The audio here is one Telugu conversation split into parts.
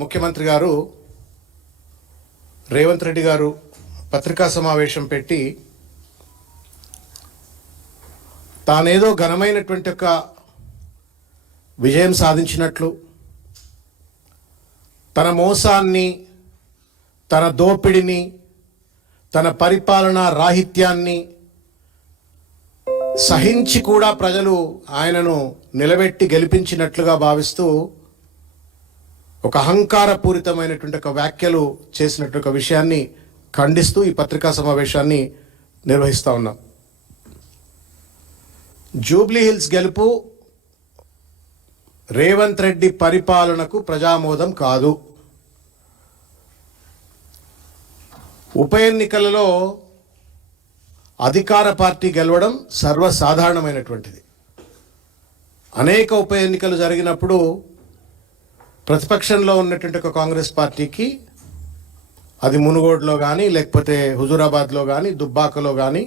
ముఖ్యమంత్రి గారు రేవంత్ రెడ్డి గారు పత్రికా సమావేశం పెట్టి తానేదో ఘనమైనటువంటి ఒక విజయం సాధించినట్లు, తన మోసాన్ని, తన దోపిడిని, తన పరిపాలనా రాహిత్యాన్ని సహించి కూడా ప్రజలు ఆయనను నిలబెట్టి గెలిపించినట్లుగా భావిస్తూ ఒక అహంకారపూరితమైనటువంటి ఒక వ్యాఖ్యలు చేసినట్టు ఒక విషయాన్ని ఖండిస్తూ ఈ పత్రికా సమావేశాన్ని నిర్వహిస్తా ఉన్నాం. జూబ్లీ హిల్స్ గెలుపు రేవంత్ రెడ్డి పరిపాలనకు ప్రజామోదం కాదు. ఉప ఎన్నికలలో అధికార పార్టీ గెలవడం సర్వసాధారణమైనటువంటిది. అనేక ఉప ఎన్నికలు జరిగినప్పుడు ప్రతిపక్షంలో ఉన్నటువంటి ఒక కాంగ్రెస్ పార్టీకి, అది మునుగోడులో కానీ లేకపోతే హుజూరాబాద్లో కానీ దుబ్బాకలో కానీ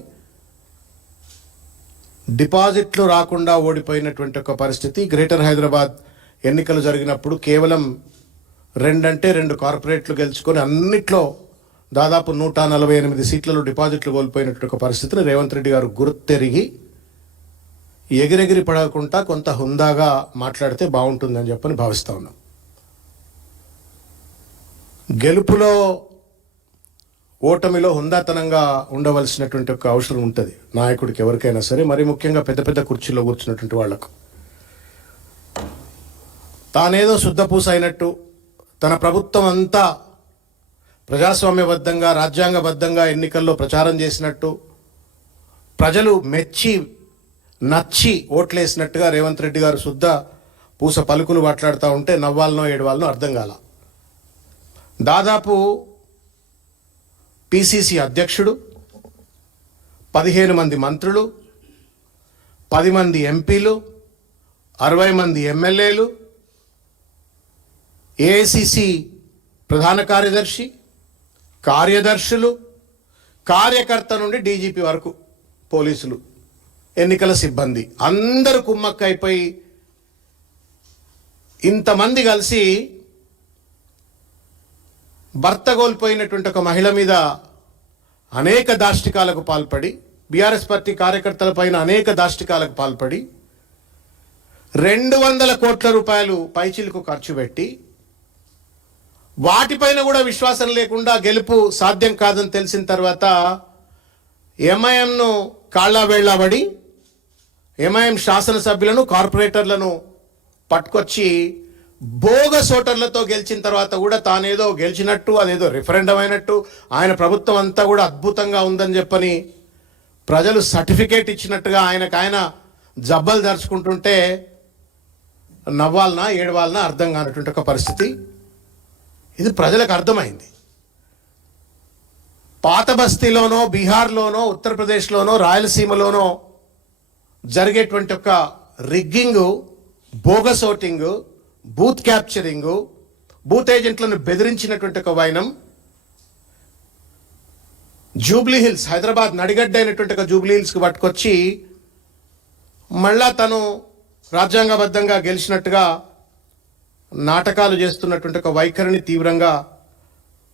డిపాజిట్లు రాకుండా ఓడిపోయినటువంటి ఒక పరిస్థితి. గ్రేటర్ హైదరాబాద్ ఎన్నికలు జరిగినప్పుడు కేవలం 2 కార్పొరేట్లు గెలుచుకొని అన్నిట్లో దాదాపు 148 సీట్లలో డిపాజిట్లు కోల్పోయినటువంటి ఒక పరిస్థితిని రేవంత్ రెడ్డి గారు గుర్తెరిగి ఎగిరెగిరి పడకుండా కొంత హుందాగా మాట్లాడితే బాగుంటుందని చెప్పని భావిస్తా ఉన్నాం. గెలుపులో ఓటమిలో హుందాతనంగా ఉండవలసినటువంటి ఒక అవసరం ఉంటుంది నాయకుడికి, ఎవరికైనా సరే, మరి ముఖ్యంగా పెద్ద పెద్ద కుర్చీలో కూర్చున్నటువంటి వాళ్లకు. తానేదో శుద్ధపూస అయినట్టు, తన ప్రభుత్వం అంతా ప్రజాస్వామ్యబద్ధంగా రాజ్యాంగబద్ధంగా ఎన్నికల్లో ప్రచారం చేసినట్టు, ప్రజలు మెచ్చి నచ్చి ఓట్లేసినట్టుగా రేవంత్ రెడ్డి గారు శుద్ధ పూస పలుకులు మాట్లాడుతూ ఉంటే నవ్వాలనో ఏడవాలనో అర్థం కాల. దాదాపు పిసిసి అధ్యక్షుడు, 15 మంది మంత్రులు, 10 మంది ఎంపీలు, 60 మంది ఎమ్మెల్యేలు, ఏఐసిసి ప్రధాన కార్యదర్శి, కార్యదర్శులు, కార్యకర్త నుండి డీజీపీ వరకు పోలీసులు, ఎన్నికల సిబ్బంది అందరూ కుమ్మక్కైపోయి ఇంతమంది కలిసి భర్త కోల్పోయినటువంటి ఒక మహిళ మీద అనేక దాష్టికాలకు పాల్పడి, బీఆర్ఎస్ పార్టీ కార్యకర్తల పైన అనేక దాష్టికాలకు పాల్పడి 200 కోట్ల రూపాయలు పైచిలకు ఖర్చు పెట్టి వాటిపైన కూడా విశ్వాసం లేకుండా గెలుపు సాధ్యం కాదని తెలిసిన తర్వాత ఎంఐఎంను కాళ్ళ వేళ్లాబడి ఎంఐఎం శాసనసభ్యులను, కార్పొరేటర్లను పట్టుకొచ్చి బోగస్ ఓటర్లతో గెలిచిన తర్వాత కూడా తానేదో గెలిచినట్టు, అదేదో రిఫరెండం అయినట్టు, ఆయన ప్రభుత్వం అంతా కూడా అద్భుతంగా ఉందని చెప్పని ప్రజలు సర్టిఫికేట్ ఇచ్చినట్టుగా ఆయన జబ్బలు దర్చుకుంటుంటే నవ్వాలనా ఏడవాలనా అర్థం కానటువంటి ఒక పరిస్థితి. ఇది ప్రజలకు అర్థమైంది. పాత బస్తీలోనో, బీహార్లోనో, ఉత్తరప్రదేశ్లోనో, రాయలసీమలోనో జరిగేటువంటి ఒక rigging, bogus voting, booth capturing, booth ఏజెంట్లను బెదిరించినటువంటి ఒక వైనం జూబ్లీ హిల్స్, హైదరాబాద్ నడిగడ్డ అయినటువంటి ఒక జూబ్లీ హిల్స్కి పట్టుకొచ్చి మళ్ళా తను రాజ్యాంగబద్ధంగా గెలిచినట్టుగా నాటకాలు చేస్తున్నటువంటి ఒక వైఖరిని తీవ్రంగా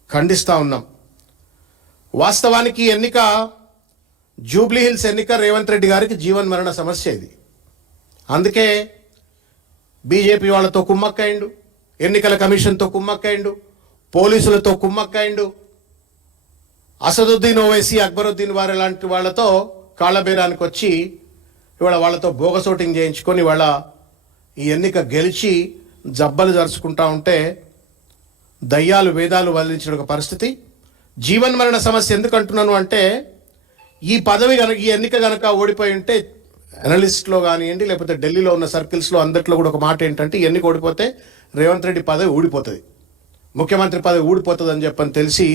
ఖండిస్తూ ఉన్నాం. వాస్తవానికి ఎన్నిక, జూబ్లీ హిల్స్ ఎన్నిక రేవంత్ రెడ్డి గారికి జీవన్ మరణ సమస్య ఇది. అందుకే బీజేపీ వాళ్ళతో కుమ్మక్కైండు, ఎన్నికల కమిషన్తో కుమ్మక్కైండు, పోలీసులతో కుమ్మక్కైండు, అసదుద్దీన్ ఓవైసీ, అక్బరుద్దీన్ వారి లాంటి వాళ్ళతో కాళ్ళబేరానికి వచ్చి ఇవాళ వాళ్ళతో బోగసోటింగ్ చేయించుకొని ఇవాళ ఈ ఎన్నిక గెలిచి జబ్బలు జరుచుకుంటా ఉంటే దయ్యాలు వేదాలు వల్లించిన ఒక పరిస్థితి. జీవన్ మరణ సమస్య ఎందుకు అంటున్నాను అంటే, ఈ పదవి కనుక, ఈ ఎన్నిక కనుక ఓడిపోయి ఉంటే అనలిస్ట్లో కానివ్వండి, లేకపోతే ఢిల్లీలో ఉన్న సర్కిల్స్లో అందరిలో కూడా ఒక మాట ఏంటంటే, ఎన్నిక ఓడిపోతే రేవంత్ రెడ్డి పదవి ఊడిపోతుంది, ముఖ్యమంత్రి పదవి ఊడిపోతుంది అని చెప్పని తెలిసి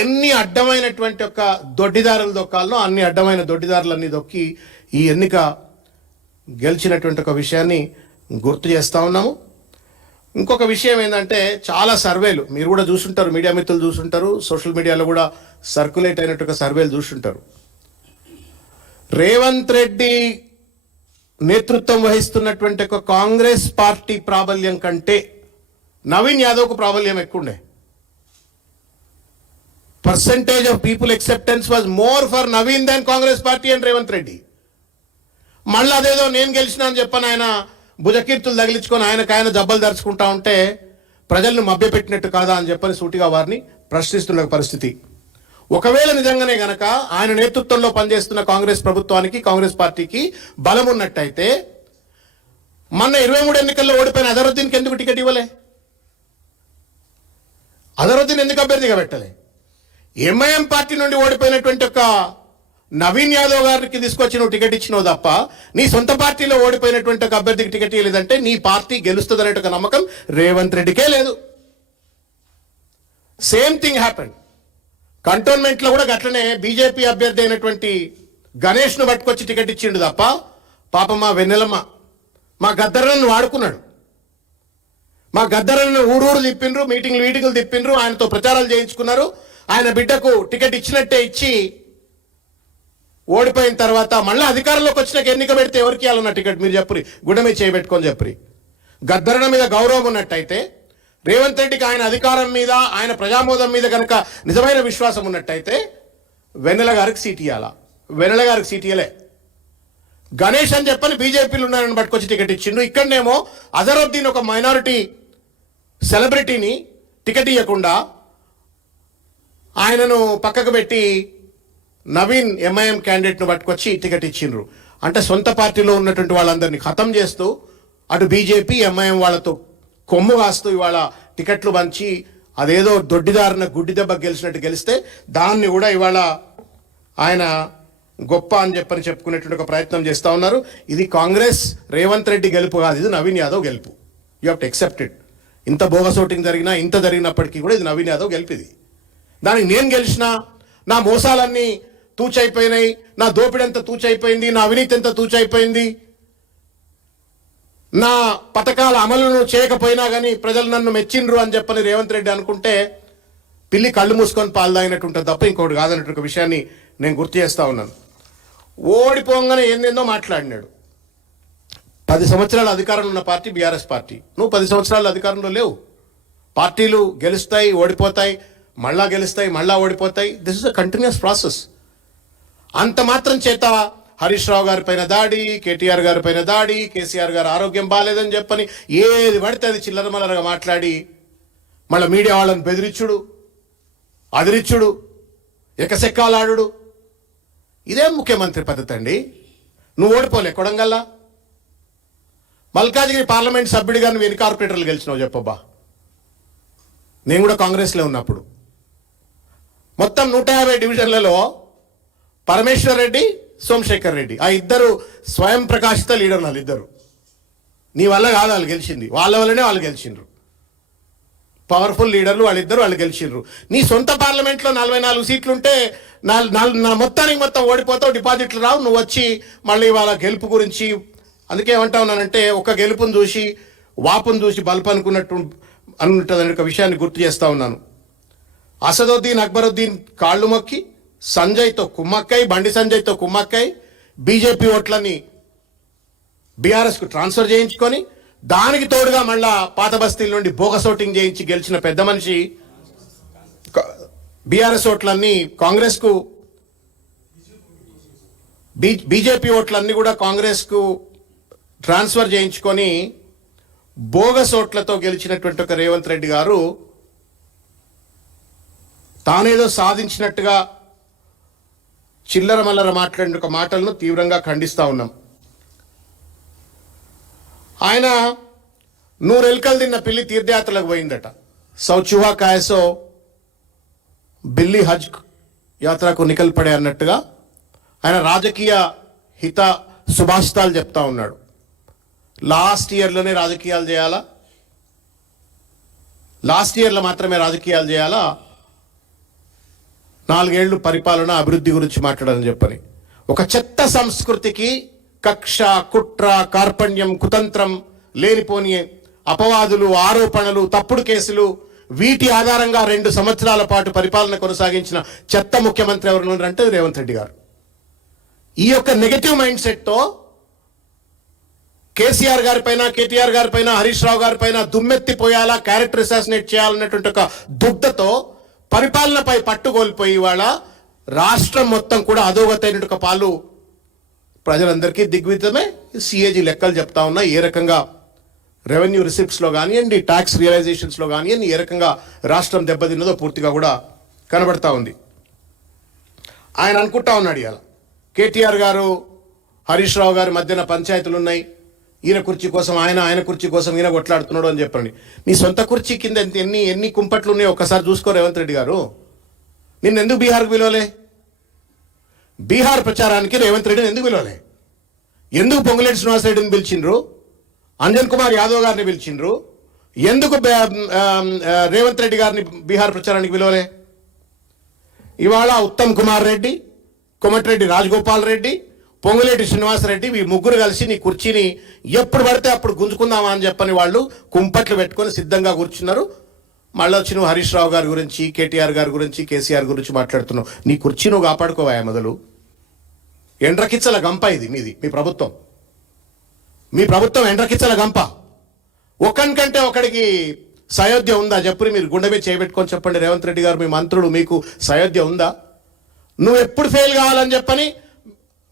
ఎన్ని అడ్డమైనటువంటి ఒక దొడ్డిదారులు దొక్కాలనో అన్ని అడ్డమైన దొడ్డిదారులన్నీ దొక్కి ఈ ఎన్నిక గెలిచినటువంటి ఒక విషయాన్ని గుర్తు చేస్తూ ఉన్నాము. ఇంకొక విషయం ఏంటంటే, చాలా సర్వేలు మీరు కూడా చూసుంటారు, మీడియా మిత్రులు చూసుంటారు, సోషల్ మీడియాలో కూడా సర్క్యులేట్ అయినట్టు ఒక సర్వేలు చూసుంటారు. రేవంత్ రెడ్డి నేతృత్వం వహిస్తున్నటువంటి ఒక కాంగ్రెస్ పార్టీ ప్రాబల్యం కంటే నవీన్ యాదవ్కు ప్రాబల్యం ఎక్కువ ఉండే. Percentage of people acceptance was more for Naveen than Congress party and Revanth Reddy. మళ్ళీ అదేదో నేను గెలిచినా అని చెప్పని ఆయన భుజకీర్తులు తగిలించుకొని ఆయన జబ్బలు దరుచుకుంటా ఉంటే ప్రజలను మభ్యపెట్టినట్టు కాదా అని చెప్పని సూటిగా వారిని ప్రశ్నిస్తున్న పరిస్థితి. ఒకవేళ నిజంగానే గనక ఆయన నేతృత్వంలో పనిచేస్తున్న కాంగ్రెస్ ప్రభుత్వానికి, కాంగ్రెస్ పార్టీకి బలం ఉన్నట్టయితే మొన్న 23 ఎన్నికల్లో ఓడిపోయిన అజరుద్దీన్కి ఎందుకు టికెట్ ఇవ్వలే? అజరుద్దీన్ ఎందుకు అభ్యర్థిగా పెట్టలే? ఎంఐఎం పార్టీ నుండి ఓడిపోయినటువంటి ఒక నవీన్ యాదవ్ గారికి తీసుకొచ్చి నువ్వు టికెట్ ఇచ్చినావు తప్ప నీ సొంత పార్టీలో ఓడిపోయినటువంటి ఒక అభ్యర్థికి టికెట్ ఇవ్వలేదంటే నీ పార్టీ గెలుస్తుంది అనే ఒక నమ్మకం రేవంత్ రెడ్డికే లేదు. సేమ్ థింగ్ హ్యాపెండ్ కంటోన్మెంట్లో కూడా గట్లనే బీజేపీ అభ్యర్థి అయినటువంటి గణేష్ను పట్టుకొచ్చి టికెట్ ఇచ్చిండు తప్ప పాప మా వెన్నెలమ్మ మా గద్దరను వాడుకున్నాడు. మా గద్దరను ఊరూరు తిప్పిండ్రు, మీటింగ్లు తిప్పిండ్రు, ఆయనతో ప్రచారాలు చేయించుకున్నారు. ఆయన బిడ్డకు టికెట్ ఇచ్చినట్టే ఇచ్చి ఓడిపోయిన తర్వాత మళ్ళీ అధికారంలోకి వచ్చినాక ఎన్నిక పెడితే ఎవరికి ఇవ్వాలన్న టికెట్ మీరు చెప్పురి, గుడ్డమే చేయబెట్టుకొని చెప్పురి. గద్దరణ మీద గౌరవం ఉన్నట్టయితే, రేవంత్ రెడ్డికి ఆయన అధికారం మీద, ఆయన ప్రజామోదం మీద కనుక నిజమైన విశ్వాసం ఉన్నట్టయితే వెన్నెల గారికి సీట్ ఇవ్వాలా? వెన్నెల గారికి సీట్ ఇవ్వలే. గణేష్ అని చెప్పని బీజేపీలు ఉన్నారని పట్టుకొచ్చి టికెట్ ఇచ్చిండు. ఇక్కడనేమో అజరుద్దీన్ ఒక మైనారిటీ సెలబ్రిటీని టికెట్ ఇవ్వకుండా ఆయనను పక్కకు పెట్టి నవీన్ ఎంఐఎం క్యాండిడేట్ను పట్టుకొచ్చి టికెట్ ఇచ్చిండ్రు. అంటే సొంత పార్టీలో ఉన్నటువంటి వాళ్ళందరినీ ఖతం చేస్తూ అటు బీజేపీ ఎంఐఎం వాళ్ళతో కొమ్ము కాస్తూ ఇవాళ టికెట్లు పంచి అదేదో దొడ్డిదారిన గుడ్డి దెబ్బ గెలిచినట్టు గెలిస్తే దాన్ని కూడా ఇవాళ ఆయన గొప్ప అని చెప్పుకునేటువంటి ఒక ప్రయత్నం చేస్తూ ఉన్నారు. ఇది కాంగ్రెస్ రేవంత్ రెడ్డి గెలుపు కాదు, ఇది నవీన్ యాదవ్ గెలుపు. You have to accept it. ఇంత బోగస్ ఓటింగ్ జరిగినా, ఇంత జరిగినప్పటికీ కూడా ఇది నవీన్ యాదవ్ గెలుపు. ఇది దానికి నేను గెలిచినా, నా మోసాలన్నీ తూచైపోయినాయి, నా దోపిడీ ఎంత తూచైపోయింది, నా అవినీతి ఎంత తూచైపోయింది, నా పథకాల అమలును చేయకపోయినా కానీ ప్రజలు నన్ను మెచ్చిండ్రు అని చెప్పని రేవంత్ రెడ్డి అనుకుంటే పిల్లి కళ్ళు మూసుకొని పాలు తాగినట్టు ఉంటుంది తప్ప ఇంకోటి కాదన్నట్టు ఒక విషయాన్ని నేను గుర్తు చేస్తా ఉన్నాను. ఓడిపోగానే ఏందేందో మాట్లాడినాడు. 10 సంవత్సరాల అధికారంలో ఉన్న పార్టీ బీఆర్ఎస్ పార్టీ. నువ్వు 10 సంవత్సరాల అధికారంలో లేవు. పార్టీలు గెలుస్తాయి, ఓడిపోతాయి, మళ్ళా గెలుస్తాయి, మళ్ళా ఓడిపోతాయి. This is a continuous process. అంత మాత్రం చేత హరీష్ రావు గారి పైన దాడి, కేటీఆర్ గారి పైన దాడి, కేసీఆర్ గారి ఆరోగ్యం బాగాలేదని చెప్పని ఏది పడితే అది చిల్లరమల్లరగా మాట్లాడి మళ్ళీ మీడియా వాళ్ళని బెదిరించుడు, అదిరిచ్చుడు, ఎకసెక్కాలాడు. ఇదేం ముఖ్యమంత్రి పద్ధతి అండి? నువ్వు ఓడిపోలే కొడంగల్లా, మల్కాజ్గిరి పార్లమెంట్ సభ్యుడిగా నువ్వు ఎన్ని కార్పొరేటర్లు గెలిచినావు చెప్పబ్బా? నేను కూడా కాంగ్రెస్లో ఉన్నప్పుడు మొత్తం 150 డివిజన్లలో పరమేశ్వర్ రెడ్డి, సోమశేఖర్ రెడ్డి, ఆ ఇద్దరు స్వయం ప్రకాశిత లీడర్లు. వాళ్ళిద్దరు నీ వల్ల కాదు వాళ్ళు గెలిచింది, వాళ్ళ వల్లనే వాళ్ళు గెలిచిండ్రు. పవర్ఫుల్ లీడర్లు వాళ్ళు గెలిచిండ్రు. నీ సొంత పార్లమెంట్లో 44 సీట్లుంటే మొత్తానికి మొత్తం ఓడిపోతావు, డిపాజిట్లు రావు. నువ్వు వచ్చి మళ్ళీ వాళ్ళ గెలుపు గురించి అందుకే ఏమంటా ఉన్నానంటే ఒక గెలుపును చూసి వాపును చూసి బల్పు అనుకుంటుందనే ఒక విషయాన్ని గుర్తు చేస్తూ ఉన్నాను. అసదుద్దీన్, అక్బరుద్దీన్ కాళ్ళు మొక్కి సంజయ్తో కుమ్మక్కై, బండి సంజయ్తో కుమ్మక్కై బీజేపీ ఓట్లని బీఆర్ఎస్కు ట్రాన్స్ఫర్ చేయించుకొని దానికి తోడుగా మళ్ళా పాత బస్తీల నుండి బోగస్ ఓటింగ్ చేయించి గెలిచిన పెద్ద మనిషి బీఆర్ఎస్ ఓట్లన్నీ కాంగ్రెస్కు, బీజేపీ ఓట్లన్నీ కూడా కాంగ్రెస్కు ట్రాన్స్ఫర్ చేయించుకొని బోగస్ ఓట్లతో గెలిచినటువంటి ఒక రేవంత్ రెడ్డి గారు తానేదో సాధించినట్టుగా చిల్లర మల్లర మాట్లాడిన ఒక మాటలను తీవ్రంగా ఖండిస్తూ ఉన్నాం. ఆయన 100 ఎలుకలు తిన్న పిల్లి తీర్థయాత్రలకు పోయిందట. సౌచుహా కాయసో బిల్లి హజ్ యాత్రకు నికల్ పడే అన్నట్టుగా ఆయన రాజకీయ హిత సుభాషితాలు చెప్తా ఉన్నాడు. లాస్ట్ ఇయర్లోనే రాజకీయాలు చేయాలా, లాస్ట్ ఇయర్లో మాత్రమే రాజకీయాలు చేయాలా, 4 ఏళ్ళు పరిపాలన అభివృద్ధి గురించి మాట్లాడాలని చెప్పని ఒక చెత్త సంస్కృతికి కక్ష, కుట్ర, కార్పణ్యం, కుతంత్రం, లేనిపోని అపవాదులు, ఆరోపణలు, తప్పుడు కేసులు, వీటి ఆధారంగా 2 సంవత్సరాల పాటు పరిపాలన కొనసాగించిన చెత్త ముఖ్యమంత్రి ఎవరు అంటే రేవంత్ రెడ్డి గారు. ఈ యొక్క నెగటివ్ మైండ్ సెట్తో కేసీఆర్ గారి పైన, కేటీఆర్ గారి పైన, హరీష్ రావు గారి పైన దుమ్మెత్తిపోయాలా, క్యారెక్టర్ అసాసినేట్ చేయాలన్నటువంటి ఒక దుగ్ధతో పరిపాలనపై పట్టుకోల్పోయి ఇవాళ రాష్ట్రం మొత్తం కూడా అధోగతైన ఒక పాలు ప్రజలందరికీ దిగ్విజమే. సిఏజీ లెక్కలు చెప్తా ఉన్నా ఏ రకంగా రెవెన్యూ రిసిప్ట్స్లో కానివ్వండి, ట్యాక్స్ రియలైజేషన్స్లో కానివ్వండి ఏ రకంగా రాష్ట్రం దెబ్బతిన్నదో పూర్తిగా కూడా కనబడతా ఉంది. ఆయన అనుకుంటా ఉన్నాడు ఇవాళ కేటీఆర్ గారు, హరీష్ రావు గారి మధ్యన పంచాయతీలు ఉన్నాయి, ఈయన కుర్చీ కోసం ఆయన కుర్చీ కోసం ఈయన కొట్లాడుతున్నాడు అని చెప్పండి. నీ సొంత కుర్చీ కింద ఎన్ని కుంపట్లు ఉన్నాయో ఒక్కసారి చూసుకో రేవంత్ రెడ్డి గారు. నిన్ను ఎందుకు బీహార్కి పిలవలే? బీహార్ ప్రచారానికి రేవంత్ రెడ్డిని ఎందుకు పిలవలే? ఎందుకు పొంగులేటి శ్రీనివాస్ రెడ్డిని పిలిచిండ్రు? అంజన్ కుమార్ యాదవ్ గారిని పిలిచిండ్రు? ఎందుకు రేవంత్ రెడ్డి గారిని బీహార్ ప్రచారానికి పిలవలే? ఇవాళ ఉత్తమ్ కుమార్ రెడ్డి, కోమటిరెడ్డి రాజగోపాల్ రెడ్డి, పొంగులేటి శ్రీనివాసరెడ్డి ఈ ముగ్గురు కలిసి నీ కుర్చీని ఎప్పుడు పడితే అప్పుడు గుంజుకుందామా అని చెప్పని వాళ్ళు కుంపట్లు పెట్టుకొని సిద్ధంగా కూర్చున్నారు. మళ్ళీ వచ్చి నువ్వు హరీష్ రావు గారి గురించి, కేటీఆర్ గారి గురించి, కేసీఆర్ గురించి మాట్లాడుతున్నావు. నీ కుర్చీ నువ్వు కాపాడుకోవా మొదలు. ఎండ్రకిచ్చల గంప ఇది మీది, మీ ప్రభుత్వం ఎండ్రకిచ్చల గంప. ఒకరికంటే ఒకడికి సయోధ్య ఉందా చెప్పుని మీరు గుండె మీద చేయబెట్టుకొని చెప్పండి. రేవంత్ రెడ్డి గారు, మీ మంత్రులు, మీకు సయోధ్య ఉందా? నువ్వు ఎప్పుడు ఫెయిల్ కావాలని చెప్పని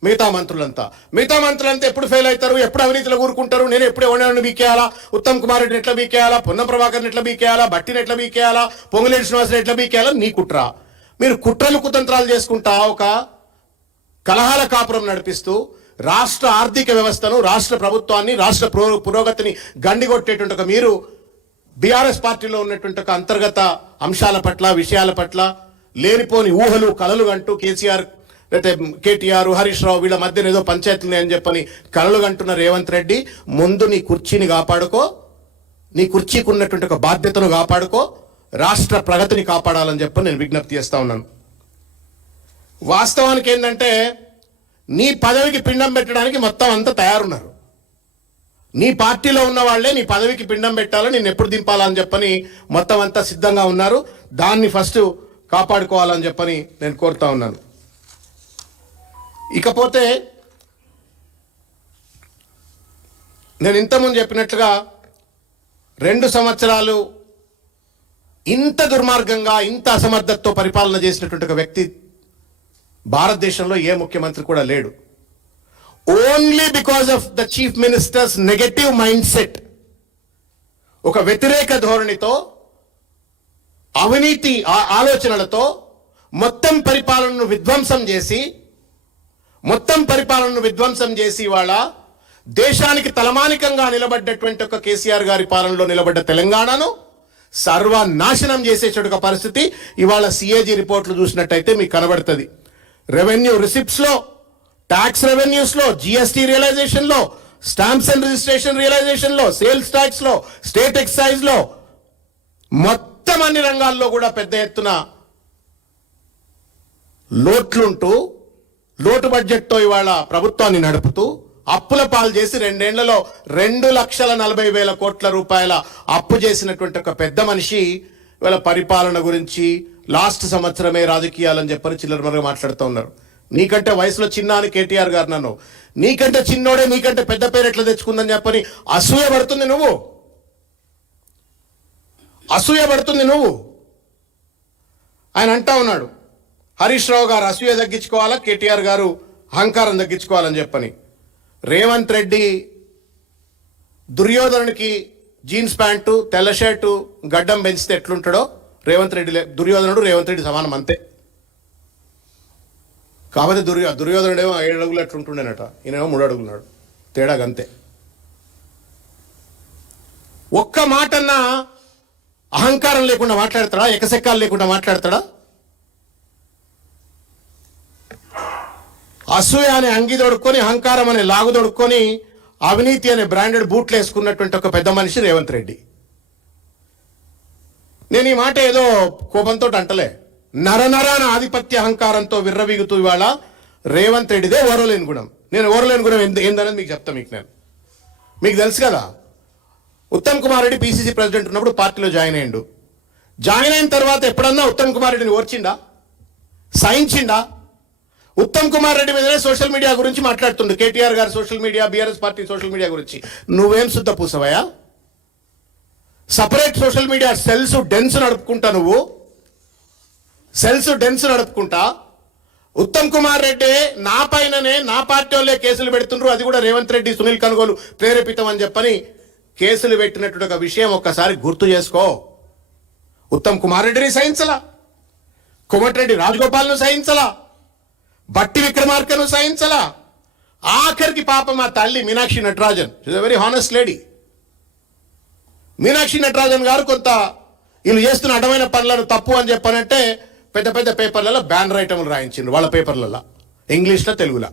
మిగతా మంత్రులంతా ఎప్పుడు ఫెయిల్ అవుతారు, ఎప్పుడు అవినీతిలో కూరుకుంటారు. నేను ఎప్పుడు ఎవరిని బీకేయాలా, ఉత్తమ్ కుమార్ రెడ్డిని ఎట్లా బీకేయాలా, పొన్నం ప్రభాకర్ని ఎట్లా బీకేయాలా, బట్టిని ఎట్లా బీకేయాలా, పొంగులేటి శ్రీనివాసరెడ్డి ఎట్లా బీకేయాలా, నీ కుట్ర. మీరు కుట్రలు కుతంత్రాలు చేసుకుంటా ఒక కలహాల కాపురం నడిపిస్తూ రాష్ట్ర ఆర్థిక వ్యవస్థను, రాష్ట్ర ప్రభుత్వాన్ని, రాష్ట్ర పురోగతిని గండిగొట్టేటువంటి ఒక మీరు బీఆర్ఎస్ పార్టీలో ఉన్నటువంటి ఒక అంతర్గత అంశాల పట్ల, విషయాల పట్ల లేనిపోని ఊహలు కలలు కంటూ కేసీఆర్ లేకపోతే కేటీఆర్, హరీష్ రావు వీళ్ళ మధ్యన ఏదో పంచాయతీలు అని చెప్పని కలలు కంటున్న రేవంత్ రెడ్డి, ముందు నీ కుర్చీని కాపాడుకో, నీ కుర్చీకి ఉన్నటువంటి ఒక బాధ్యతను కాపాడుకో, రాష్ట్ర ప్రగతిని కాపాడాలని చెప్పని నేను విజ్ఞప్తి చేస్తా ఉన్నాను. వాస్తవానికి ఏంటంటే నీ పదవికి పిండం పెట్టడానికి మొత్తం అంతా తయారున్నారు. నీ పార్టీలో ఉన్న వాళ్లే నీ పదవికి పిండం పెట్టాలో, నేను ఎప్పుడు దింపాలని చెప్పని మొత్తం అంతా సిద్ధంగా ఉన్నారు. దాన్ని ఫస్ట్ కాపాడుకోవాలని చెప్పని నేను కోరుతా ఉన్నాను. ఇకపోతే నేను ఇంతకుముందు చెప్పినట్లుగా 2 సంవత్సరాలు ఇంత దుర్మార్గంగా, ఇంత అసమర్థతతో పరిపాలన చేసినటువంటి ఒక వ్యక్తి భారతదేశంలో ఏ ముఖ్యమంత్రి కూడా లేడు. Only because of the chief ministers negative mind set, ఒక వ్యతిరేక ధోరణితో, అవినీతి ఆలోచనలతో మొత్తం పరిపాలనను విధ్వంసం చేసి వాళ్ళ దేశానికి తలమానికంగా నిలబడ్డటువంటి ఒక కేసీఆర్ గారి పాలనలో నిలబడ్డ తెలంగాణను సర్వనాశనం చేసేటువంటి పరిస్థితి ఇవాళ సిఏజీ రిపోర్ట్లు చూసినట్టయితే మీకు కనబడుతుంది. రెవెన్యూ రిసిప్ట్స్లో, ట్యాక్స్ రెవెన్యూస్లో, జిఎస్టీ రియలైజేషన్లో, స్టాంప్స్ అండ్ రిజిస్ట్రేషన్ రియలైజేషన్లో, సేల్స్ ట్యాక్స్లో, స్టేట్ ఎక్సైజ్లో, మొత్తం అన్ని రంగాల్లో కూడా పెద్ద ఎత్తున లోట్లుంటూ, లోటు బడ్జెట్తో ఇవాళ ప్రభుత్వాన్ని నడుపుతూ అప్పుల పాలు చేసి 2 ఏళ్లలో 2,40,40,000 కోట్ల రూపాయల అప్పు చేసినటువంటి ఒక పెద్ద మనిషి ఇవాళ పరిపాలన గురించి లాస్ట్ సంవత్సరమే రాజకీయాలని చెప్పని చిల్లరమరగా మాట్లాడుతూ ఉన్నారు. నీకంటే వయసులో చిన్న అని కేటీఆర్ గారు నన్ను, నీకంటే చిన్నోడే నీకంటే పెద్ద పేరు ఎట్లా తెచ్చుకుందని చెప్పని అసూయ పడుతుంది నువ్వు. ఆయన అంటా ఉన్నాడు హరీష్ రావు గారు అసూయ తగ్గించుకోవాలా, కేటీఆర్ గారు అహంకారం తగ్గించుకోవాలని చెప్పని. రేవంత్ రెడ్డి దుర్యోధనుడికి జీన్స్ ప్యాంటు, తెల్ల షర్టు, గడ్డం పెంచితే ఎట్లుంటాడో దుర్యోధనుడు రేవంత్ రెడ్డి సమానం అంతే. కాబట్టి దుర్యోధనుడేమో 7 అడుగులు ఎట్లుంటుండేనట, ఈయనేమో 3 అడుగులున్నాడు, తేడాగంతే. ఒక్క మాటన్నా అహంకారం లేకుండా మాట్లాడతాడా? ఎకసెక్కాలు లేకుండా మాట్లాడతాడా? అసూయ అనే అంగి దొడుక్కొని, అహంకారం అనే లాగు దొడుక్కొని, అవినీతి అనే బ్రాండెడ్ బూట్లు వేసుకున్నటువంటి ఒక పెద్ద మనిషి రేవంత్ రెడ్డి. నేను ఈ మాట ఏదో కోపంతో అంటలే, నరనరాన ఆధిపత్య అహంకారంతో విర్రవీగుతూ ఇవాళ రేవంత్ రెడ్డిదే ఓరలేని గుణం. నేను ఓరలేని గుణం ఏందనేది మీకు చెప్తా. మీకు తెలుసు కదా, ఉత్తమ్ కుమార్ రెడ్డి పిసిసి ప్రెసిడెంట్ ఉన్నప్పుడు పార్టీలో జాయిన్ అయ్యిండు. జాయిన్ అయిన తర్వాత ఎప్పుడన్నా ఉత్తమ్ కుమార్ రెడ్డిని ఓర్చిండా? సహించిండా? ఉత్తమ్ కుమార్ రెడ్డి మీదనే సోషల్ మీడియా గురించి మాట్లాడుతుండు. కేటీఆర్ గారు social media, BRS party social media గురించి. నువ్వేం శుద్ధ పూసవయా? Separate social media cells dens నడుపుకుంటా, నువ్వు సెల్స్ డెన్స్ నడుపుకుంటా. ఉత్తమ్ కుమార్ రెడ్డి నా పైననే నా పార్టీ వాళ్ళే కేసులు పెడుతుండ్రు, అది కూడా రేవంత్ రెడ్డి, సునీల్ కనుగోలు ప్రేరేపితం అని చెప్పని కేసులు పెట్టినట్టు ఒక విషయం ఒక్కసారి గుర్తు చేసుకో. ఉత్తమ్ కుమార్ రెడ్డిని సహించలా, కోమటిరెడ్డి రాజగోపాల్ను సహించలా, బట్టి విక్రమార్కను సహించలా, ఆఖరికి పాప మా తల్లి Meenakshi Natarajan, is a very honest lady. Meenakshi Natarajan గారు కొంత వీళ్ళు చేస్తున్న అడ్డమైన పనులను తప్పు అని చెప్పనంటే పెద్ద పెద్ద పేపర్లలో బ్యానర్ ఐటమ్లు రాయించిండ్రు, వాళ్ళ పేపర్లలో, ఇంగ్లీష్లో తెలుగులో.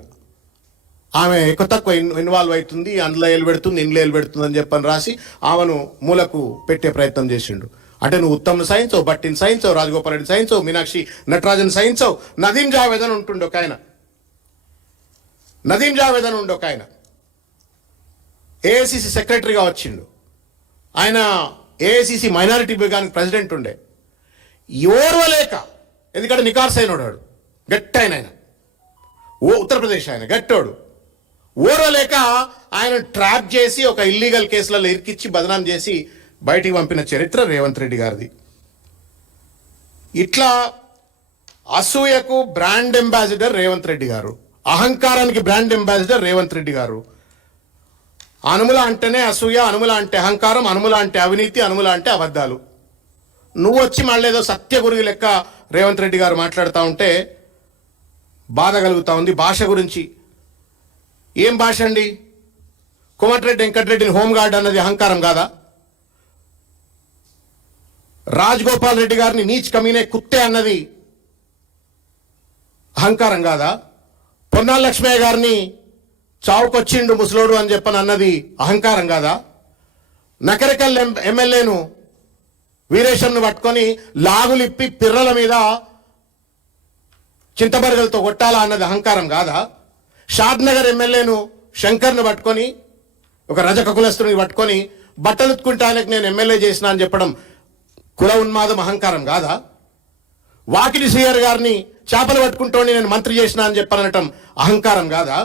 ఆమె ఎక్కువ తక్కువ ఇన్వాల్వ్ అవుతుంది, అందులో ఏలు పెడుతుంది, ఇంట్లో ఏలు పెడుతుంది అని చెప్పని రాసి ఆమెను మూలకు పెట్టే ప్రయత్నం చేసిండు. అంటే నువ్వు ఉత్తమ్ను సహించవు, బట్టిని సహించవు, రాజగోపాల్ రెడ్డి సహించవు, మీనాక్షి నటరాజన్ సహించవు. నదీం జావేద్ అని ఉంటుండే ఒక ఆయన, నదీం జావేద్ అని ఉండే ఒక ఆయన ఏఐసిసి సెక్రటరీగా వచ్చిండు. ఆయన ఏఐసిసి మైనారిటీ విభాగానికి ప్రెసిడెంట్ ఉండే. ఓర్వలేక, ఎందుకంటే నికార్స్ అయినోడాడు, గట్టి ఆయన, ఉత్తరప్రదేశ్ ఆయన గట్టోడు, ఓర్వలేక ఆయన ట్రాప్ చేసి ఒక ఇల్లీగల్ కేసులలో ఇరికిచ్చి బదనాం చేసి బయటికి పంపిన చరిత్ర రేవంత్ రెడ్డి గారిది. ఇట్లా అసూయకు బ్రాండ్ అంబాసిడర్ రేవంత్ రెడ్డి గారు, అహంకారానికి బ్రాండ్ అంబాసిడర్ రేవంత్ రెడ్డి గారు. అనుముల అంటేనే అసూయ, అనుముల అంటే అహంకారం, అనుముల అంటే అవినీతి, అనుముల అంటే అబద్ధాలు. నువ్వు వచ్చి మళ్ళీ ఏదో సత్యగురువు లెక్క రేవంత్ రెడ్డి గారు మాట్లాడుతూ ఉంటే బాధ కలుగుతూ ఉంది. భాష గురించి ఏం భాష అండి? కోమటిరెడ్డి వెంకటరెడ్డిని హోంగార్డ్ అన్నది అహంకారం కాదా? రాజగోపాల్ రెడ్డి గారిని నీచ్ కమీనే కుత్తే అన్నది అహంకారం కాదా? పొన్నాల లక్ష్మయ్య గారిని చావుకొచ్చిండు ముసలోడు అని చెప్పని అన్నది అహంకారం కాదా? నకరికల్ ఎమ్మెల్యేను వీరేశంను పట్టుకొని లాగులిప్పి పిర్రల మీద చింతబరగలతో కొట్టాలా అన్నది అహంకారం కాదా? షాద్ నగర్ ఎమ్మెల్యేను శంకర్ను పట్టుకొని, ఒక రజక కులస్తుని పట్టుకొని బట్టలు ఉత్తుకుంటానికి నేను ఎమ్మెల్యే చేసిన అని చెప్పడం కుల ఉన్మాదం అహంకారం కాదా? వాకిలి శ్రీహర్ గారిని చేపలు పట్టుకుంటోని నేను మంత్రి చేసిన అని చెప్పనటం అహంకారం కాదా?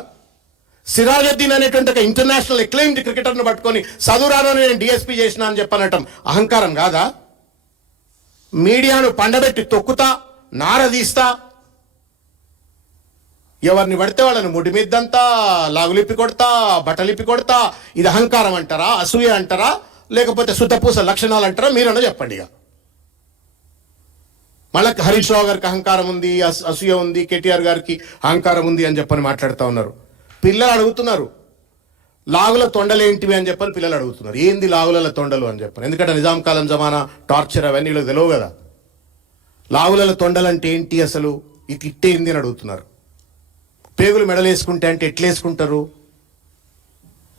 సిరాజుద్దీన్ అనేటువంటి ఒక ఇంటర్నేషనల్ ఎక్లైమ్డ్ క్రికెటర్ను పట్టుకొని చదువురాను నేను డిఎస్పీ చేసిన అని చెప్పనటం అహంకారం కాదా? మీడియాను పండబెట్టి తొక్కుతా, నారదీస్తా, ఎవరిని పడితే వాళ్ళని ముడిమిద్దంతా, లాగులిప్పి కొడతా, బట్టలిప్పి కొడతా, ఇది అహంకారం అంటారా, అసూయ అంటారా, లేకపోతే శుద్ధపూస లక్షణాలు అంటారా? మీరన్నా చెప్పండి. ఇక మళ్ళీ హరీష్ రావు గారికి అహంకారం ఉంది, అసూయ ఉంది, కేటీఆర్ గారికి అహంకారం ఉంది అని చెప్పని మాట్లాడుతూ ఉన్నారు. పిల్లలు అడుగుతున్నారు లాగుల తొండలు ఏంటివి అని చెప్పని పిల్లలు అడుగుతున్నారు. ఏంది లాగుల తొండలు అని చెప్పని, ఎందుకంటే నిజాం కాలం జమానా టార్చర్ అవన్నీ వీళ్ళకి తెలియవు కదా. లాగుల తొండలు అంటే ఏంటి అసలు, ఇక ఇట్టేంది అని అడుగుతున్నారు. పేగులు మెడలేసుకుంటే అంటే ఎట్లేసుకుంటారు?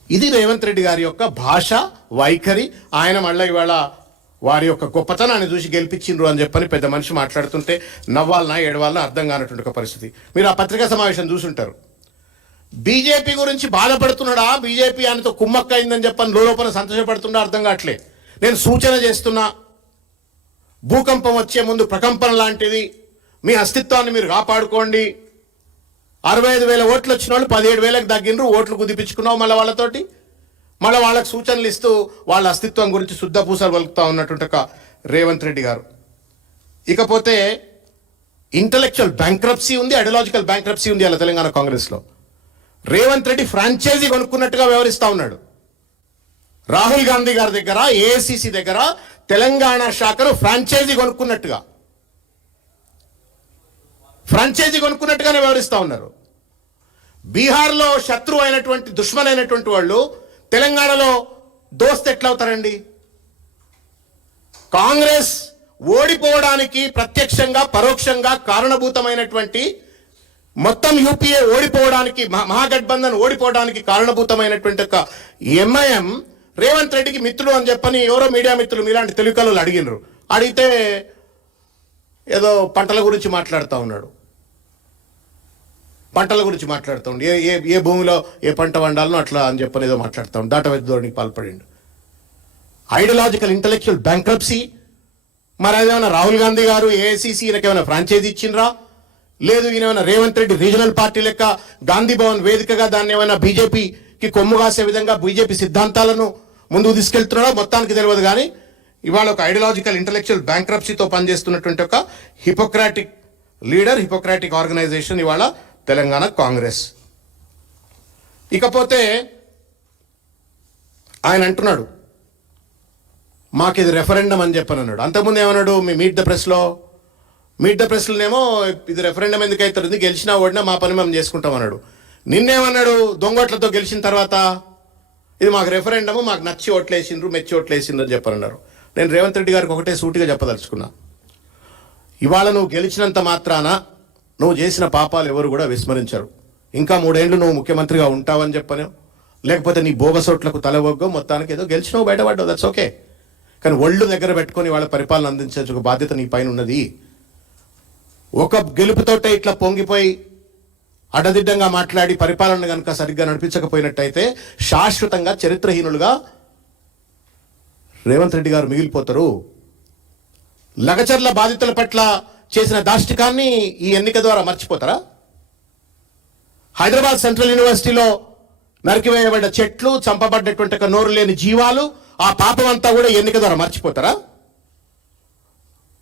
ఇది రేవంత్ రెడ్డి గారి యొక్క భాష వైఖరి. ఆయన మళ్ళీ ఇవాళ వారి యొక్క గొప్పతనాన్ని చూసి గెలిపించిండ్రు అని చెప్పని పెద్ద మనిషి మాట్లాడుతుంటే నవ్వాలనా ఏడవాలనా అర్థం కానటువంటి ఒక పరిస్థితి. మీరు ఆ పత్రికా సమావేశం చూసుంటారు. బీజేపీ గురించి బాధపడుతున్నాడా, బీజేపీ ఆయనతో కుమ్మక్కయిందని చెప్పని లోపల సంతోషపడుతున్నా అర్థం కావట్లే. నేను సూచన చేస్తున్నా, భూకంపం వచ్చే ముందు ప్రకంపన లాంటిది, మీ అస్తిత్వాన్ని మీరు కాపాడుకోండి. 65,000 ఓట్లు వచ్చిన వాళ్ళు 17,000కి తగ్గినరు, ఓట్లు కుదిపించుకున్నావు మళ్ళీ వాళ్ళతోటి, మళ్ళీ వాళ్ళకి సూచనలు ఇస్తూ వాళ్ళ అస్తిత్వం గురించి శుద్ధపూసలు పలుకుతూ ఉన్నటువంటి ఒక రేవంత్ రెడ్డి గారు. ఇకపోతే ఇంటలెక్చువల్ బ్యాంక్రప్సీ ఉంది, ఐడియాలజికల్ బ్యాంక్రప్సీ ఉంది అలా తెలంగాణ కాంగ్రెస్లో. రేవంత్ రెడ్డి ఫ్రాంచైజీ కొనుక్కున్నట్టుగా వ్యవహరిస్తూ ఉన్నాడు. రాహుల్ గాంధీ గారి దగ్గర, ఏఐసిసి దగ్గర తెలంగాణ శాఖను ఫ్రాంచైజీ కొనుక్కున్నట్టుగానే వ్యవహరిస్తూ ఉన్నారు. బీహార్లో శత్రువు అయినటువంటి, దుష్మన్ అయినటువంటి వాళ్ళు తెలంగాణలో దోస్త్ ఎట్లా అవుతారండి? కాంగ్రెస్ ఓడిపోవడానికి ప్రత్యక్షంగా పరోక్షంగా కారణభూతమైనటువంటి, మొత్తం యూపీఏ ఓడిపోవడానికి, మహాగఠబంధన్ ఓడిపోవడానికి కారణభూతమైనటువంటి ఒక ఎంఐఎం రేవంత్ రెడ్డికి మిత్రులు అని చెప్పని ఎవరో మీడియా మిత్రులు మీలాంటి తెలుగులో అడిగినారు. అడిగితే ఏదో పంటల గురించి మాట్లాడుతూ ఉన్నాడు, పంటల గురించి మాట్లాడుతూ ఉండు, ఏ భూమిలో ఏ పంట వండాలనో అట్లా అని చెప్పని ఏదో మాట్లాడుతూ ఉండు, దాటవేత ధోరణికి పాల్పడిండు. Ideological intellectual bankruptcy. మరి అదేమన్నా రాహుల్ గాంధీ గారు ఏఐసిసి ఈయనకేమైనా ఫ్రాంచైజీ ఇచ్చిండ్రా, లేదు ఈయన ఏమైనా రేవంత్ రెడ్డి రీజనల్ పార్టీ లెక్క గాంధీ భవన్ వేదికగా దాన్ని ఏమైనా బీజేపీకి కొమ్ము కాసే విధంగా బీజేపీ సిద్ధాంతాలను ముందుకు తీసుకెళ్తున్నాడో మొత్తానికి తెలియదు. కానీ ఇవాళ ఒక ఐడియాలజికల్ ఇంటలెక్చువల్ బ్యాంక్రప్సీతో పనిచేస్తున్నటువంటి ఒక హిపోక్రాటిక్ లీడర్, హిపోక్రాటిక్ ఆర్గనైజేషన్ ఇవాళ తెలంగాణ కాంగ్రెస్. ఇకపోతే ఆయన అంటున్నాడు మాకు ఇది రెఫరెండం అని చెప్పని అన్నాడు. అంతకుముందు ఏమన్నాడు మీ మీట్ ద ప్రెస్లోనేమో ఇది రెఫరెండం ఎందుకు అవుతుంది, గెలిచినా ఓడినా మా పని మేము చేసుకుంటాం అన్నాడు. నిన్నేమన్నాడు దొంగోట్లతో గెలిచిన తర్వాత ఇది మాకు రెఫరెండము, మాకు నచ్చి ఓట్లేసిండ్రు, మెచ్చి ఓట్లేసిండ్రు అని చెప్పనన్నారు. నేను రేవంత్ రెడ్డి గారికి ఒకటే సూటిగా చెప్పదలుచుకున్నా, ఇవాళ నువ్వు గెలిచినంత మాత్రాన నువ్వు చేసిన పాపాలు ఎవరు కూడా విస్మరించరు. ఇంకా 3 ఏళ్ళు నువ్వు ముఖ్యమంత్రిగా ఉంటావని చెప్పను, లేకపోతే నీ బోగసోట్లకు తలవగ్గో, మొత్తానికి ఏదో గెలిచినావు బయటపడ్డావు, దట్స్ ఓకే. కానీ ఒళ్ళు దగ్గర పెట్టుకొని వాళ్ళ పరిపాలన అందించే ఒక బాధ్యత నీ పైన ఉన్నది. ఒక గెలుపుతోటే ఇట్లా పొంగిపోయి అడ్డదిడ్డంగా మాట్లాడి పరిపాలన కనుక సరిగ్గా నడిపించకపోయినట్టయితే శాశ్వతంగా చరిత్రహీనులుగా రేవంత్ రెడ్డి గారు మిగిలిపోతారు. లగచర్ల బాధితుల పట్ల చేసిన దాష్టికాన్ని ఈ ఎన్నిక ద్వారా మర్చిపోతారా? హైదరాబాద్ సెంట్రల్ యూనివర్సిటీలో నరికివేయబడ్డ చెట్లు, చంపబడ్డటువంటి ఒక నోరు లేని జీవాలు, ఆ పాపం అంతా కూడా ఎన్నిక ద్వారా మర్చిపోతారా?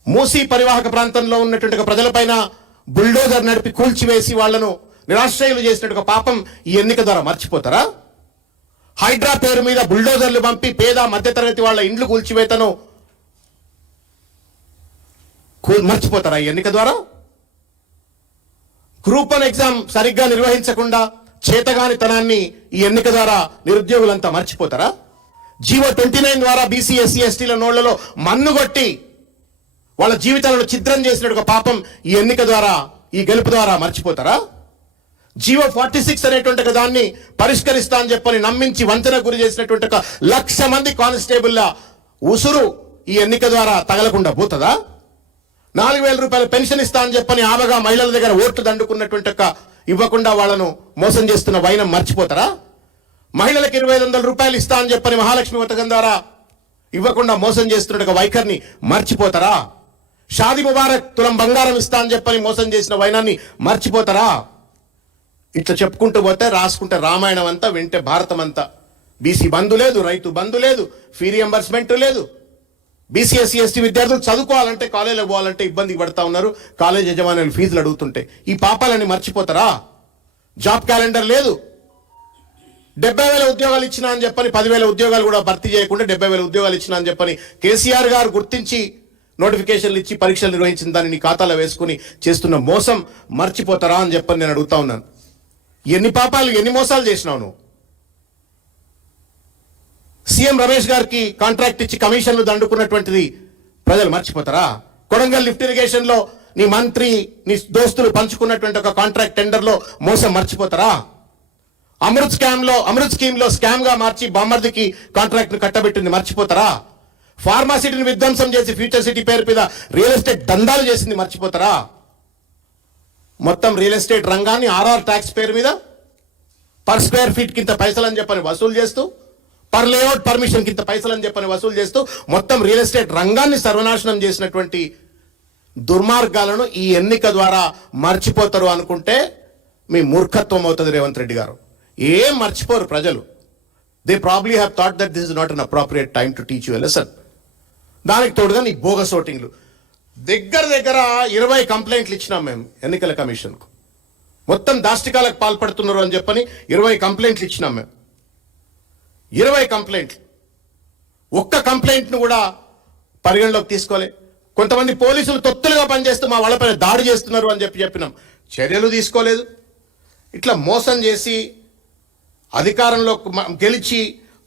మూసీ పరివాహక ప్రాంతంలో ఉన్నటువంటి ఒక ప్రజలపైన బుల్డోజర్ నడిపి కూల్చివేసి వాళ్లను నిరాశ్రయులు చేసినట్టు ఒక పాపం ఈ ఎన్నిక ద్వారా మర్చిపోతారా? హైడ్రా పేరు మీద బుల్డోజర్లు పంపి పేద మధ్యతరగతి వాళ్ళ ఇండ్లు కూల్చివేతను మర్చిపోతారా ఈ ఎన్నిక ద్వారా? గ్రూప్ 1 ఎగ్జామ్ సరిగ్గా నిర్వహించకుండా చేతగానితనాన్ని ఈ ఎన్నిక ద్వారా నిరుద్యోగులంతా మర్చిపోతారా? జీవో 29 ద్వారా బీసీ ఎస్సీ ఎస్టీల నోళ్లలో మన్నుగొట్టి వాళ్ళ జీవితాలను ఛిద్రం చేసినట్టు ఒక పాపం ఈ ఎన్నిక ద్వారా, ఈ గెలుపు ద్వారా మర్చిపోతారా? జీవో 46 అనేటువంటి ఒక దాన్ని పరిష్కరిస్తా అని చెప్పని నమ్మించి వంచన గురి చేసినటువంటి ఒక 1,00,000 మంది కానిస్టేబుల్ల ఉసురు ఈ ఎన్నిక ద్వారా తగలకుండా పోతుందా? 4,000 రూపాయల పెన్షన్ ఇస్తా అని చెప్పని ఆమెగా మహిళల దగ్గర ఓట్లు దండుకున్నటువంటి ఒక ఇవ్వకుండా వాళ్ళను మోసం చేస్తున్న వైనం మర్చిపోతారా? మహిళలకు 2,500 రూపాయలు ఇస్తా అని చెప్పని మహాలక్ష్మి పథకం ద్వారా ఇవ్వకుండా మోసం చేస్తున్న ఒక వైఖరిని మర్చిపోతారా? షాది ముబారక్ తులం బంగారం ఇస్తా అని చెప్పని మోసం చేసిన వైనాన్ని మర్చిపోతారా? ఇట్లా చెప్పుకుంటూ పోతే రాసుకుంటే రామాయణం అంతా, వింటే భారతం అంతా. బీసీ బంధు లేదు, రైతు బంధు లేదు, ఫీ రియంబర్స్మెంట్ లేదు. బీసీ ఎస్సీ ఎస్టీ విద్యార్థులు చదువుకోవాలంటే, కాలేజీలో పోవాలంటే ఇబ్బంది పడతా ఉన్నారు. కాలేజ్ యజమానులు ఫీజులు అడుగుతుంటే ఈ పాపాలని మర్చిపోతారా? జాబ్ క్యాలెండర్ లేదు. 70,000 ఉద్యోగాలు ఇచ్చినా అని చెప్పని 10,000 ఉద్యోగాలు కూడా భర్తీ చేయకుండా 70,000 ఉద్యోగాలు ఇచ్చినా అని చెప్పని కేసీఆర్ గారు గుర్తించి నోటిఫికేషన్లు ఇచ్చి పరీక్షలు నిర్వహించిన దాన్ని నీ ఖాతాలో వేసుకుని చేస్తున్న మోసం మర్చిపోతారా అని చెప్పని నేను అడుగుతా ఉన్నాను. ఎన్ని పాపాలు, ఎన్ని మోసాలు చేసినావు నువ్వు? సీఎం రమేష్ గారికి కాంట్రాక్ట్ ఇచ్చి కమిషన్లు దండుకున్నటువంటిది ప్రజలు మర్చిపోతారా? కొడంగల్ లిఫ్ట్ ఇరిగేషన్ లో నీ మంత్రి, నీ దోస్తులు పంచుకున్నటువంటి ఒక కాంట్రాక్ట్ టెండర్ లో మోసం మర్చిపోతారా? అమృత్ స్కీమ్ లో స్కామ్ గా మార్చి బామ్మర్దికి కాంట్రాక్ట్ ను కట్టబెట్టింది మర్చిపోతారా? ఫార్మాసిటీని విధ్వంసం చేసి ఫ్యూచర్ సిటీ పేరు మీద రియల్ ఎస్టేట్ దందాలు చేసింది మర్చిపోతారా? మొత్తం రియల్ ఎస్టేట్ రంగాన్ని ఆర్ఆర్ ట్యాక్స్ పేరు మీద పర్ స్క్వేర్ ఫీట్ కింద పైసలు అని చెప్పని వసూలు చేస్తూ, పర్ లేఅవుట్ పర్మిషన్ కింద పైసలు అని చెప్పని వసూలు చేస్తూ మొత్తం రియల్ ఎస్టేట్ రంగాన్ని సర్వనాశనం చేసినటువంటి దుర్మార్గాలను ఈ ఎన్నిక ద్వారా మర్చిపోతారు అనుకుంటే మీ మూర్ఖత్వం అవుతుంది రేవంత్ రెడ్డి గారు. ఏం మర్చిపోరు ప్రజలు. They probably have thought that this is not an appropriate time to teach you a lesson. దానికి తోడుగా నీ బోగస్ ఓటింగ్లు దగ్గర 20 కంప్లైంట్లు ఇచ్చినాం మేము ఎన్నికల కమిషన్కు. మొత్తం దాష్టికాలకు పాల్పడుతున్నారు అని చెప్పని 20 కంప్లైంట్లు ఇచ్చినాం మేము. 20 కంప్లైంట్లు. ఒక్క కంప్లైంట్ను కూడా పరిగణలోకి తీసుకోలే. కొంతమంది పోలీసులు తొత్తులుగా పనిచేస్తూ మా వాళ్ళపైన దాడి చేస్తున్నారు అని చెప్పినాం, చర్యలు తీసుకోలేదు. ఇట్లా మోసం చేసి అధికారంలో గెలిచి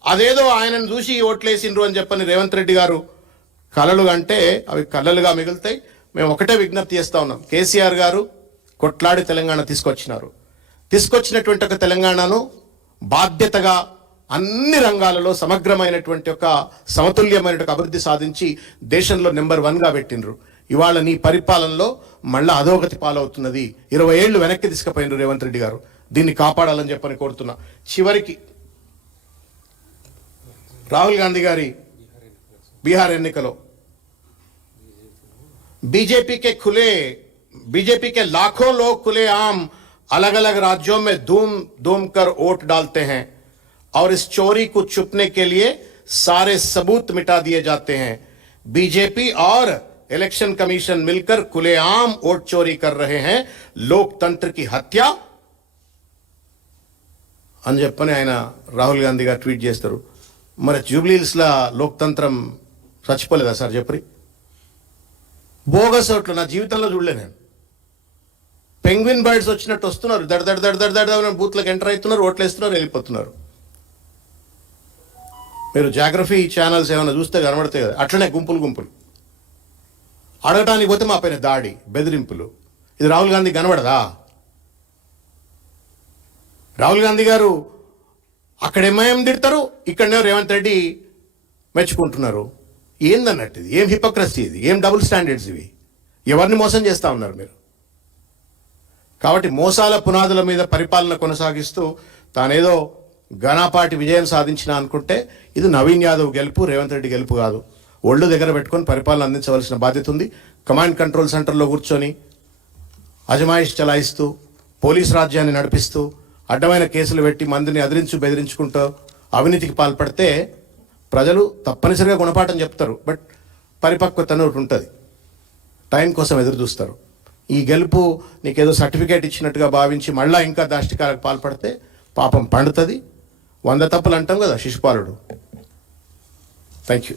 అదేదో ఆయనను చూసి ఓట్లేసిండ్రు అని చెప్పని రేవంత్ రెడ్డి గారు కలలు అంటే అవి కలలుగా మిగులుతాయి. మేము ఒకటే విజ్ఞప్తి చేస్తా ఉన్నాం, కేసీఆర్ గారు కొట్లాడి తెలంగాణ తీసుకొచ్చినటువంటి ఒక తెలంగాణను బాధ్యతగా అన్ని రంగాలలో సమగ్రమైనటువంటి ఒక సమతుల్యమైన అభివృద్ధి సాధించి దేశంలో నెంబర్ 1గా పెట్టినరు. ఇవాళ నీ పరిపాలనలో మళ్ళా అధోగతి పాలవుతున్నది. 20 ఏళ్లు వెనక్కి తీసుకుపోయినరు రేవంత్ రెడ్డి గారు. దీన్ని కాపాడాలని చెప్పని కోరుతున్నా. చివరికి రాహుల్ గాంధీ గారి బీహార్ ఎన్నికలో बीजेपी के खुले बीजेपी के लाखों लोग खुलेआम अलग अलग राज्यों में धूम धूम कर वोट डालते हैं और इस चोरी को छुपने के लिए सारे सबूत मिटा दिए जाते हैं। बीजेपी और इलेक्शन कमीशन मिलकर खुलेआम वोट चोरी कर रहे हैं, लोकतंत्र की हत्या అని చెప్పని ఆయన రాహుల్ గాంధీ గారు ట్వీట్ చేస్తారు. మరి జూబ్లీహిల్స్లో లోక్తంత్రం చచ్చిపోలేదా సార్ చెప్పరి? బోగస్ ఓట్లు నా జీవితంలో చూడలే నేను. పెంగ్విన్ బర్డ్స్ వచ్చినట్టు వస్తున్నారు, దడ దడ దడ దడ దడ బూత్లకు ఎంటర్ అవుతున్నారు, ఓట్లు వేస్తున్నారు, వెళ్ళిపోతున్నారు. మీరు జాగ్రఫీ ఛానల్స్ ఏమైనా చూస్తే కనబడతాయి కదా, అట్లనే గుంపులు గుంపులు అడగటానికి పోతే మా పైన దాడి, బెదిరింపులు. ఇది రాహుల్ గాంధీ కనబడదా? రాహుల్ గాంధీ గారు అక్కడ ఎంఐఎం తిడతారు, ఇక్కడనే రేవంత్ రెడ్డి మెచ్చుకుంటున్నారు. ఏందన్నట్టు ఇది? ఏం హిపోక్రసీ ఇది? ఏం డబుల్ స్టాండర్డ్స్ ఇవి? ఎవరిని మోసం చేస్తూ ఉన్నారు మీరు? కాబట్టి మోసాల పునాదుల మీద పరిపాలన కొనసాగిస్తూ తానేదో ఘనాపాటి విజయం సాధించిన అనుకుంటే ఇది నవీన్ యాదవ్ గెలుపు, రేవంత్ రెడ్డి గెలుపు కాదు. ఒళ్ళు దగ్గర పెట్టుకొని పరిపాలన అందించవలసిన బాధ్యత ఉంది. కమాండ్ కంట్రోల్ సెంటర్లో కూర్చొని అజమాయిష్ చలాయిస్తూ పోలీస్ రాజ్యాన్ని నడిపిస్తూ అడ్డమైన కేసులు పెట్టి మందిని బెదిరించుకుంటూ అవినీతికి పాల్పడితే ప్రజలు తప్పనిసరిగా గుణపాఠం చెప్తారు. బట్ పరిపక్వత ఒకటి ఉంటుంది, టైం కోసం ఎదురు చూస్తారు. ఈ గెలుపు నీకేదో సర్టిఫికేట్ ఇచ్చినట్టుగా భావించి మళ్ళా ఇంకా దాష్టికాలకు పాల్పడితే పాపం పండుతుంది. 100 తప్పులు అంటాం కదా శిశుపాలుడు. Thank you.